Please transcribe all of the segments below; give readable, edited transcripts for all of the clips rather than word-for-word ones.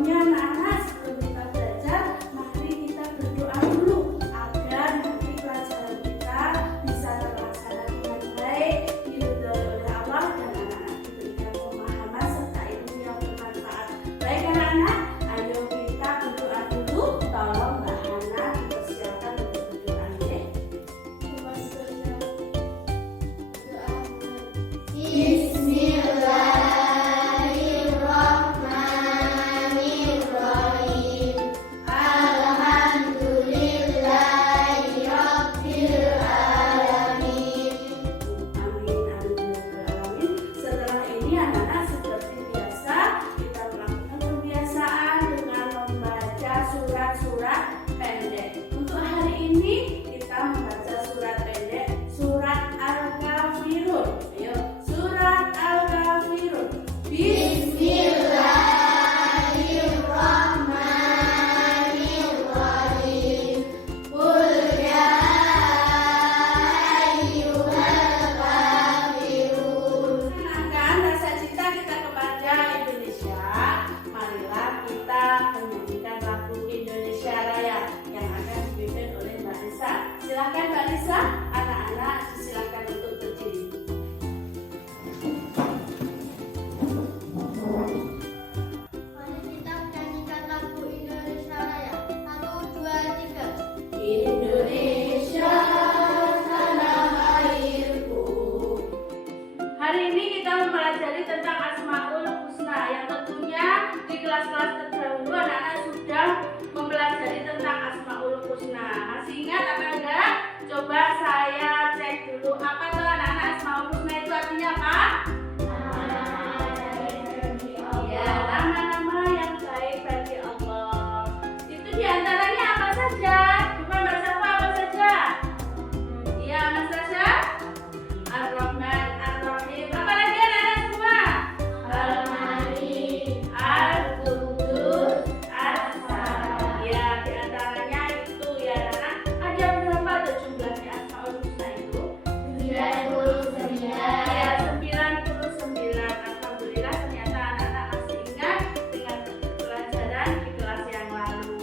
Sebelumnya anak-anak, sebelum kita belajar, mari kita berdoa dulu agar nanti pelajaran kita bisa terlaksana dengan baik, diridhoi oleh Allah, dan anak-anak diberikan pemahaman serta ilmu yang bermanfaat. Baik anak-anak, ayo kita berdoa dulu. Tolong Mbak Hana dipersiapkan untuk berdoa ya. Bismillahirrahmanirrahim. Alhamdulillahirabbil alamin. Amin, amin, ya rabbal alamin. Setelah ini anak-anak seperti biasa kita melakukan kebiasaan dengan membaca surat-surat pendek. Untuk hari ini kita membaca surat pendek, surat Al-Kafirun. Ayo, surat Al-Kafirun. Bismillahirrahmanirrahim. Qul ya ayyuhal kafirun. Menyenangkan rasa cinta kita kepada Indonesia. Marilah kita menyanyikan lagu Indonesia Raya yang akan dipimpin oleh Mbak Lisa. Silakan Mbak Lisa, anak-anak silakan untuk berdiri. Mari kita menyanyikan lagu Indonesia Raya. 1, 2, 3. Indonesia tanah airku. Hari ini kita mempelajari tentang Asmaul Husna yang tentunya di kelas-kelas terdahulu anak-anak sudah mempelajari tentang Asmaul Husna. Masih ingat apa enggak? Coba saya cek dulu apa tuh anak-anak Asmaul Husna itu artinya apa? Ya, nama-nama yang baik bagi Allah. Itu diantaranya apa saja? Coba Mbak Safa apa saja? Iya, Mas Tasya? Ar-Rahman, Ar-Rahim. Apa lagi anak-anak semua? Al-Malik, Al-Qudus, As-Salam. Ya, diantaranya itu ya anak. Ada berapa tuh jumlahnya Asmaul Husna itu? 99. Ya, 99. Alhamdulillah ternyata anak-anak masih ingat dengan pelajaran di kelas yang lalu.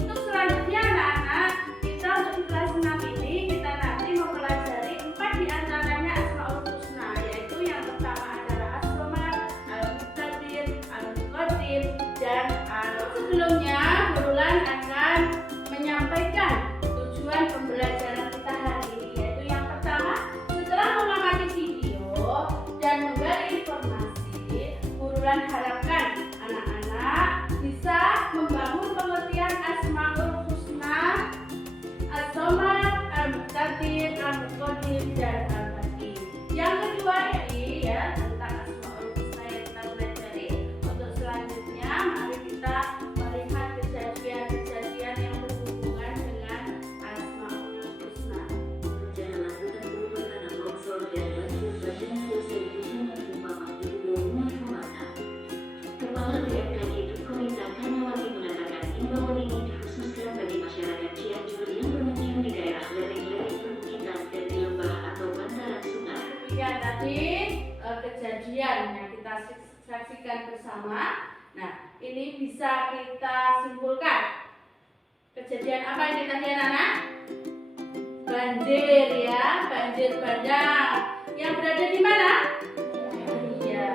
Untuk selanjutnya anak-anak, kita untuk di kelas 6 ini kita nanti mempelajari 4 diantaranya Asmaul Husna, yaitu yang pertama adalah As-Somad, Al-Muqtadir, Al-Muqaddim, dan sebelumnya Burulan akan menyampaikan tujuan pembelajaran kita hari ini, yaitu yang pertama, setelah mengamati video dan menggali informasi, Burulan harapkan anak-anak bisa membangun pengertian Asmaul Husna, As-Somad, Al-Muqtadir, Al-Muqaddim, dan Al-Hakim. Yang kedua ini ya tentang Asmaul Husna yang kita pelajari. Untuk selanjutnya mari kita melihat kejadian-kejadian yang berhubungan dengan Asmaul Husna. Jangan lakukan perubahan longsor dan banjir badan selesai bersama umpama sebelumnya semata. Kepala BMKG Kominta Kanawati mengatakan imbauan ini dikhususkan bagi masyarakat Cianjur yang bermukim di daerah lereng-lereng perbukitan dan di lembah atau bantaran sungai. Ya tadi kejadian yang kita saksikan bersama. Nah, ini bisa kita simpulkan. Kejadian apa ini tadi anak-anak? Banjir ya, banjir bandang. Yang berada di mana? Iya,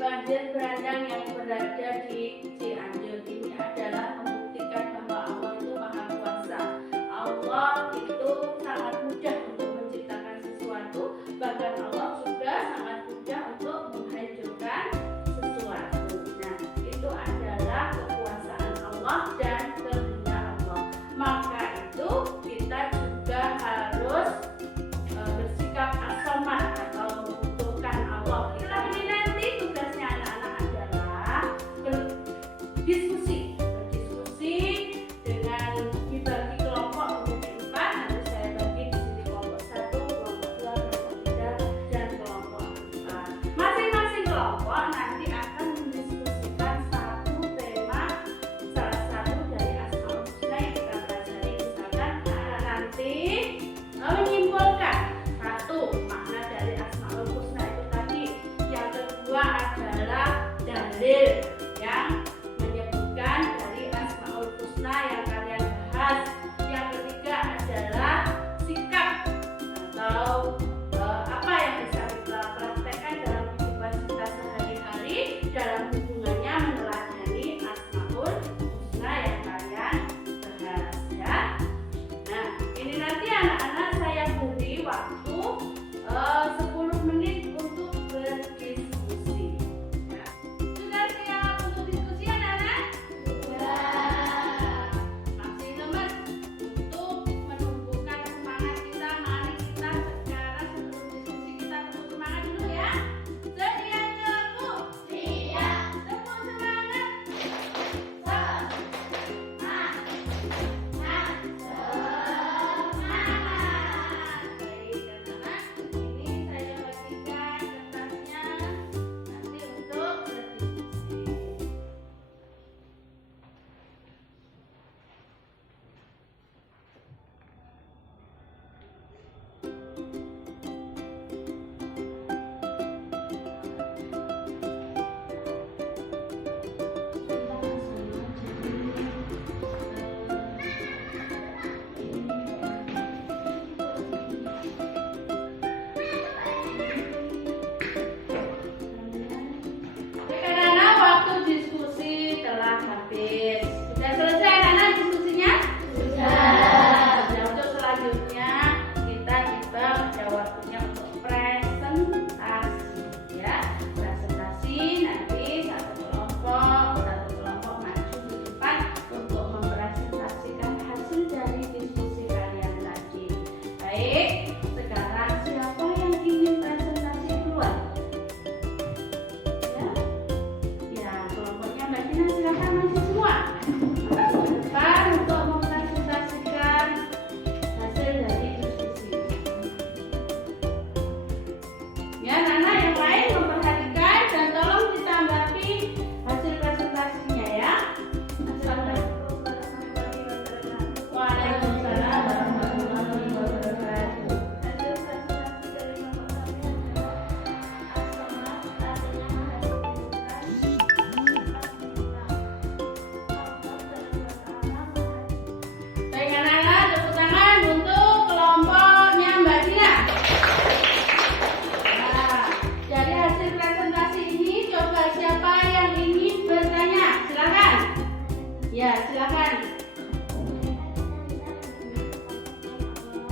banjir bandang yang berada di Cianjur ini adalah membuktikan bahwa Allah itu Maha Kuasa. Allah itu sangat mudah untuk menciptakan sesuatu, bahkan Allah juga sangat mudah untuk menghancurkan sesuatu. Nah, itu adalah kekuasaan Allah dan kehendak Allah. Maka itu kita juga harus bersikap as-somad atau membutuhkan Allah. Kita ini nanti tugasnya anak-anak adalah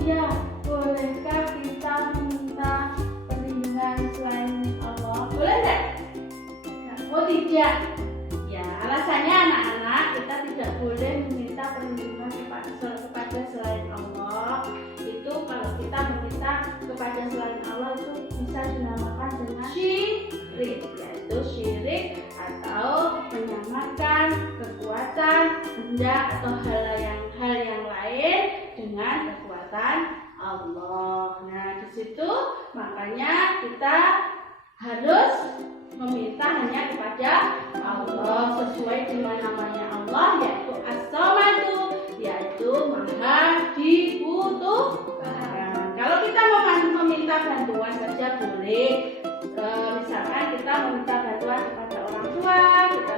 Ya, bolehkah kita meminta perlindungan selain Allah? Boleh nggak? Oh tidak. Ya, alasannya anak-anak kita tidak boleh meminta perlindungan kepada selain Allah. Itu kalau kita meminta kepada selain Allah itu bisa dinamakan dengan syirik, yaitu syirik atau menyamakan kekuatan, kehendak atau hal yang lain dengan kekuatan Allah. Nah, di situ makanya kita harus meminta hanya kepada Allah sesuai dengan namanya Allah, yaitu As-Samadu, yaitu Maha dibutuhkan. Kalau kita meminta bantuan saja boleh. Misalkan kita meminta bantuan kepada orang tua, kita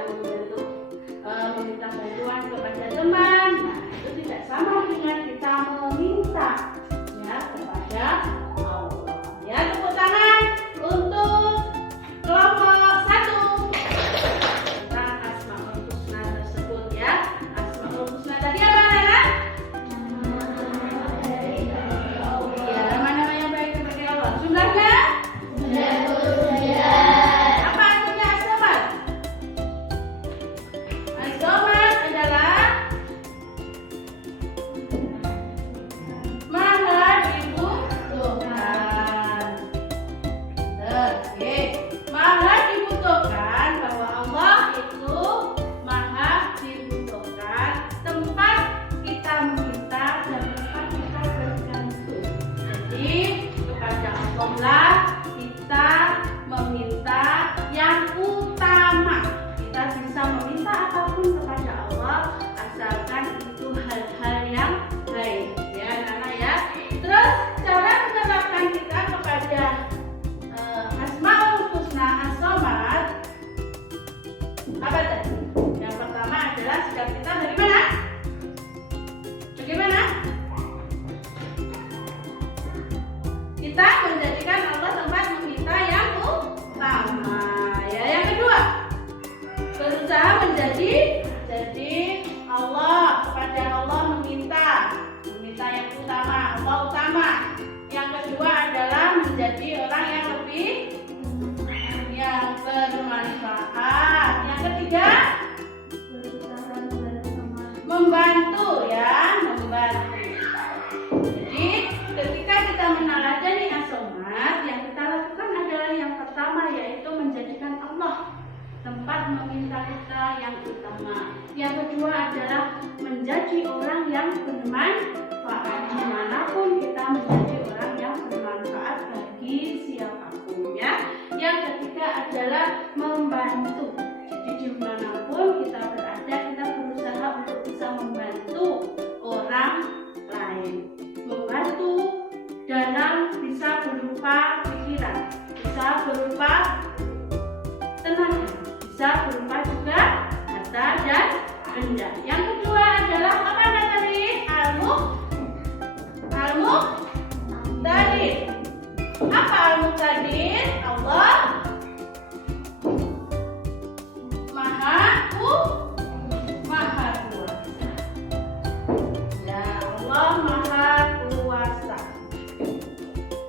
meminta bantuan kepada teman, nah itu tidak sama dengan kita meminta ya kepada Allah. Ya, tepuk tangan untuk kelompok 1 tentang Asmaul Husna tersebut ya. Asmaul Husna tadi apa anak-anak? Ya, nama-nama yang baik kepada Allah. Jumlahnya? Apa artinya As-Samad? As-Samad adalah Maha dibutuhkan. Oke, Maha dibutuhkan, bahwa Allah itu Maha dibutuhkan, tempat kita meminta dan tempat kita bergantung. Jadi kepada Allah lah kita meminta yang utama. Kita bisa meminta apapun kepada Allah asalkan itu hal-hal yang baik ya anak-anak ya. Terus cara menerapkan kita kepada Asmaul Husna As-Samad apa tadi? Yang pertama adalah sikap kita bagaimana? Bagaimana? Kita menjadikan Allah tempat meminta yang utama. Ya, yang kedua, berusaha menjadi Allah, kepada Allah meminta yang utama, Allah utama. Yang kedua adalah menjadi orang yang lebih yang bermanfaat. Yang ketiga, membantu ya, membantu. Jadi ketika kita meneladani As-Samad, yang kita lakukan adalah yang pertama yaitu menjadikan Allah tempat meminta kita yang utama. Yang kedua adalah menjadi orang yang bermanfaat. Dimanapun kita menjadi orang yang bermanfaat bagi siapapun ya. Yang ketiga adalah membantu. Jadi dimanapun kita berada, kita berusaha untuk bisa membantu orang lain. Membantu dalam bisa berupa pikiran, bisa berupa tenaga, bisa berupa juga harta dan benda. Yang kedua adalah apa tadi? Al-Muqtadir. Apa Al-Muqtadir? Allah Maha Kuasa. Ya, Allah Maha Kuasa.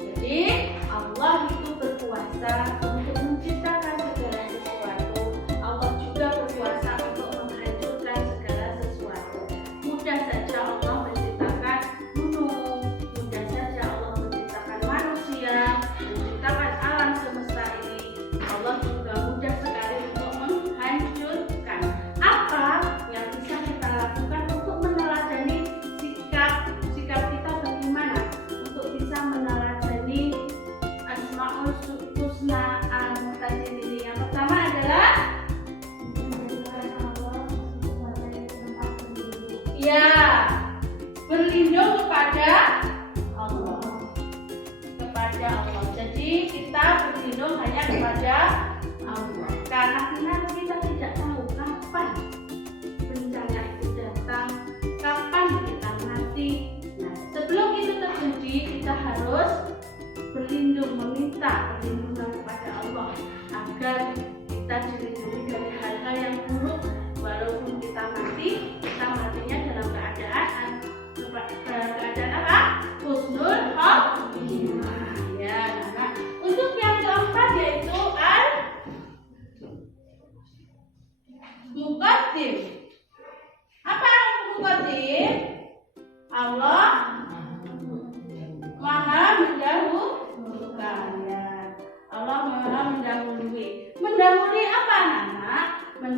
Jadi Allah itu berkuasa untuk menciptakan segala sesuatu. Allah juga berkuasa untuk menghancurkan segala sesuatu. Mudah saja Allah menciptakan gunung, mudah saja Allah menciptakan manusia, menciptakan alam semesta ini. Allah juga mudah sekali untuk menghancurkan. Apa yang bisa kita lakukan untuk meneladani sikap kita bagaimana untuk bisa meneladani Asmaul Husna Al-Muqtadir ini? Yang pertama adalah ya, berlindung kepada Allah. Jadi kita berlindung hanya kepada Allah. Karena kita tidak tahu kapan bencana itu datang, kapan kita mati. Nah, sebelum itu terjadi, kita harus berlindung, meminta perlindungan kepada Allah agar kita dilindungi dari hal-hal yang buruk. Walaupun kita mati, kita matinya dalam keadaan apa? Husnul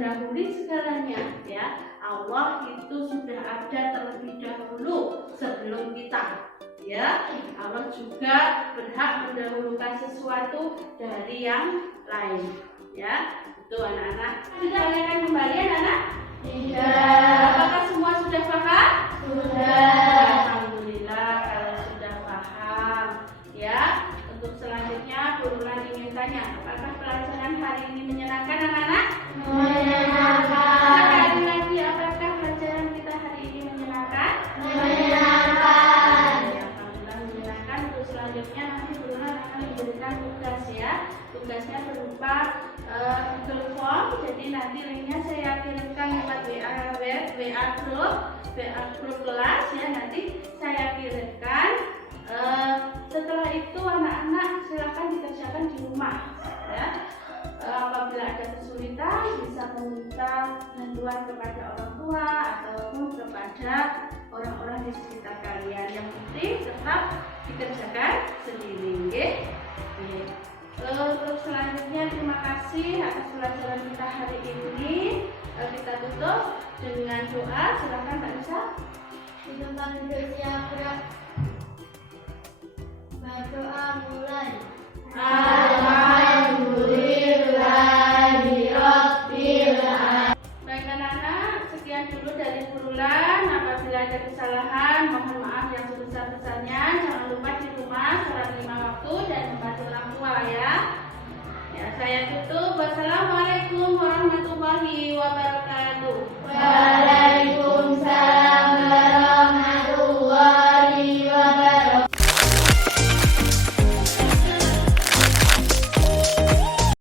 mendahului segalanya ya. Allah itu sudah ada terlebih dahulu sebelum kita ya. Allah juga berhak mendahulukan sesuatu dari yang lain ya. Itu anak-anak. Sudah kalian kembali anak-anak? Tidak. Apakah semua sudah paham? Sudah. Alhamdulillah kalau sudah paham ya. Untuk selanjutnya Guru lagi ingin tanya, apakah pelajaran hari ini menyenangkan anak-anak? Menyenangkan. Sekali lagi, apakah pelajaran kita hari ini menyenangkan? Menyenangkan. Ya, alhamdulillah menyenangkan. Untuk selanjutnya nanti Guru akan memberikan tugas ya. Tugasnya berupa Google Form. Jadi nanti linknya saya kirimkan lewat WA grup kelas ya. Nanti saya kirimkan. Setelah itu anak-anak silakan dikerjakan di rumah ya. Apabila ada kesulitan bisa meminta bantuan kepada orang tua ataupun kepada orang-orang di sekitar kalian. Yang penting tetap dikerjakan sendiri nggih. Untuk selanjutnya terima kasih atas pelajaran kita hari ini. Kita tutup dengan doa. Silakan Mbak Nisa. Di tempat duduk siap gerak. Berdoa mulai. Alhamdulillahirabbil alamin. Baik anak-anak, sekian dulu dari Gurulan. Apabila ada kesalahan, mohon maaf yang sebesar-besarnya. Jangan lupa di rumah sholat 5 waktu dan membantu orang tua ya. Ya, saya tutup. Wassalamualaikum warahmatullahi wabarakatuh.